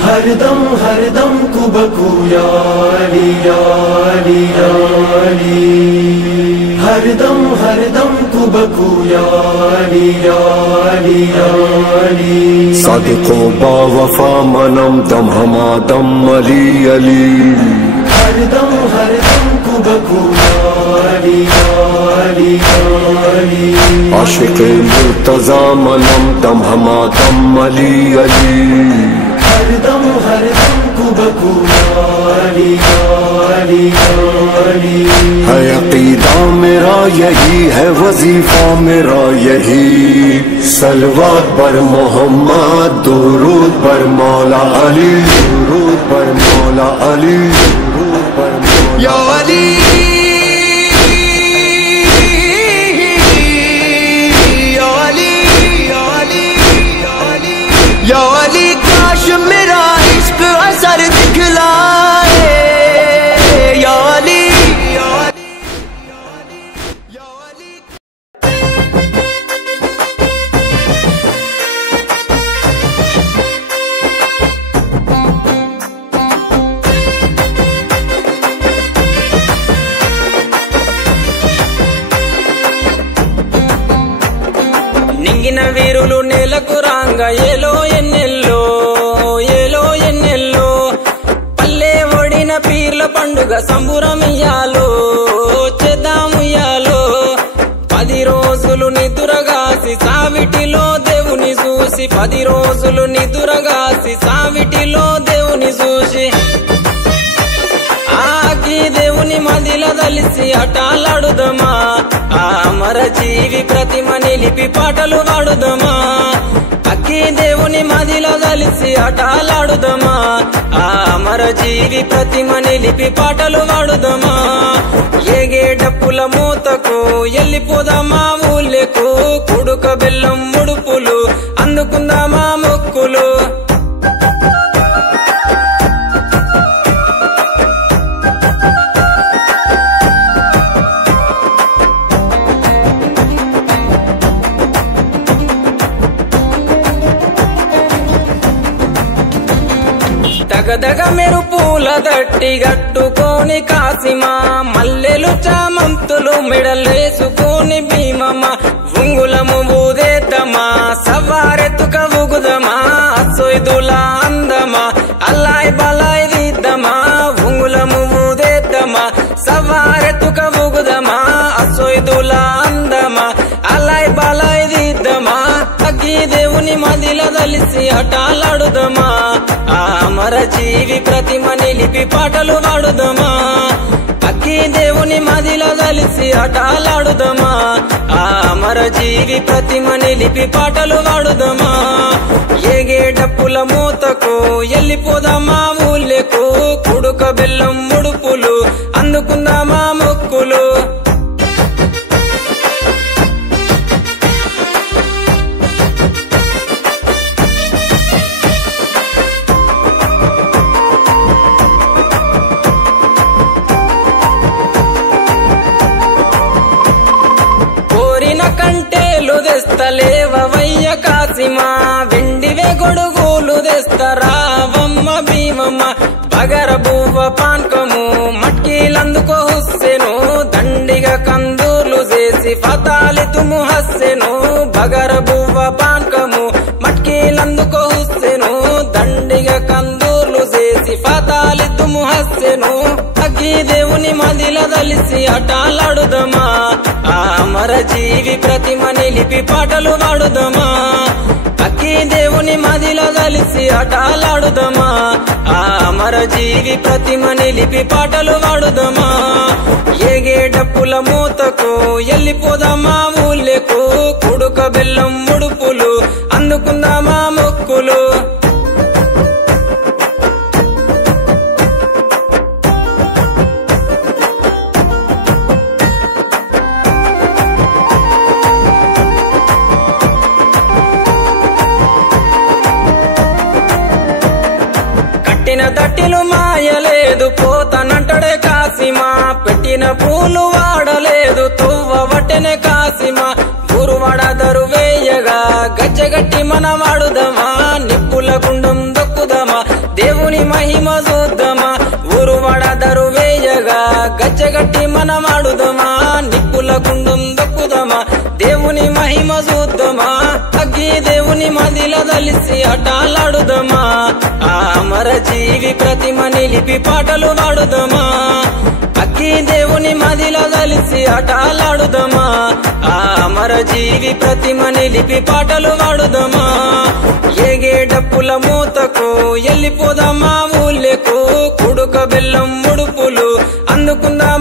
हरदम हरदम कुबकू याली याली याली हरदम हरदम कुबकू याली याली याली सादिको बावफा मनम दम हमादम अली अली हरदम हरदम कुबकू याली याली याली आशिक़ मुर्तज़ा मनम दम हमादम अली अली हरदम हरदम कुबकू याली याली याली है अक़ीदा मेरा यही है वजीफा मेरा यही सलवात पर मोहम्मद दुरूद पर मौला अली दुरूद पर मौला अली दुरूद पर मौला या अली या अली या अली या अली काश मेरा इश्क असर दिखलाए या अली या अली या अली నింగిన వీరులు నేలకు రాంగ ఏలో ఎన్నెల్లో ఏలో ఎన్నెల్లో పల్లె ఒడిన పీర్ల పండుగ సంబురమియాలో చేద్దాముయాలో 10 రోజులు నిదురగాసి సావిటిలో దేవుని చూసి 10 రోజులు నిదురగాసి సావిటిలో దేవుని చూసి ఆకి దేవుని మదిల దలిసి అటాలాడుదమా ఆ అమర జీవి ప్రతిమ నిలిపి పాటలు పాడుదమా అక్కి దేవుని మదిల దలిసి అటాలాడుదమా ఆ అమర జీవి ప్రతిమ నిలిపి పాటలు పాడుదమా ఏగే డప్పుల మూతకు ఎల్లిపోదామా ఊళ్ళకు కుడుక బెల్లం ముడుపులు అందుకుందామా మొక్కులు దగదగ మెరుపుల దట్టి గట్టుకోని కాసిమా మల్లెలు చామంతులు మెడలేసుకొని భీమమ్మ ఉంగులము ఊదేద్దమా సవారెత్తుక ఊగుదమా అసొయ్దుల అందమా అల్లాయ్ బలాయ్ దిద్దమా ఉంగులము ఊదేద్దమా సవారెత్తుక ఊగుదమా అసొయ్దుల అందమా అల్లాయ్ బలాయ్ దిద్దమా అగ్గి దేవుని మదిల దలిసి అటాలాడుదమా ఆ అమర జీవి ప్రతిమ నిలిపి పాటలు పాడుదమా అక్కి దేవుని మదిల దలిసి అటాలాడుదమా ఆ అమర జీవి ప్రతిమ నిలిపి పాటలు పాడుదమా ఏగే డప్పుల మూతకు ఎల్లిపోదామా ఊళ్ళకు కుడుక బెల్లం ముడుపులు అందుకుందామా మొక్కులు కంటేలు తెస్తలేవయ్య కాసిమా వెండివే గొడుగులు తెస్తరావమ్మ భీమమ్మ బగర బువ్వ పాన్కము మట్కీలందుకో హుస్సెను దండిగా కందూర్లు చేసి ఫతాలితుము హస్సెను బగర బువ్వ పాన్కము మట్కీలందుకో హుస్సెను దండిగా కందూర్లు చేసి ఫతాలితుము హస్సెను అగ్గి దేవుని మదిల దలిసి అటాలాడుదమా ఆ అమర జీవి ప్రతిమ నిలిపి పాటలు పాడుదమా అక్కి దేవుని మదిల దలిసి అటాలాడుదమా ఆ అమర జీవి ప్రతిమ నిలిపి పాటలు పాడుదమా ఏగే డప్పుల మూతకు ఎల్లిపోదామా ఊళ్ళకు కుడుక బెల్లం ముడుపులు అందుకుందామా మొక్కులు దట్టిలు మాయలేదు పోతనంటడే కాసిమా పెట్టిన పూలు వాడలేదు తువ్వ వట్టెనే కాసిమా గురువడ దరువేయగా గజ్జగ గట్టి మనం ఆడుదమా నిప్పుల గుండం దొక్కుదమా దేవుని మహిమ చూద్దామా ఊరు వాడదరు వేయగా గచ్చగట్టి మనం ఆడుదమా నిప్పుల గుండం దొక్కుదమా దేవుని మహిమ చూద్దామా అగ్గి దేవుని మదిల దలిసి ఆటలాడుదమా ఆ అమర జీవి ప్రతిమ నిలిపి పాటలు వాడుదమా అగ్గి దేవుని మదిల దలిసి ఆటలాడుదమా ఆ అమర జీవి ప్రతిమ నిలిపి పాటలు వాడుదమా ఏగే డప్పుల మూతకు ఎల్లిపోదామా ఊళ్ళకు కుడుక బెల్లం ముడుపులు అందుకుందామా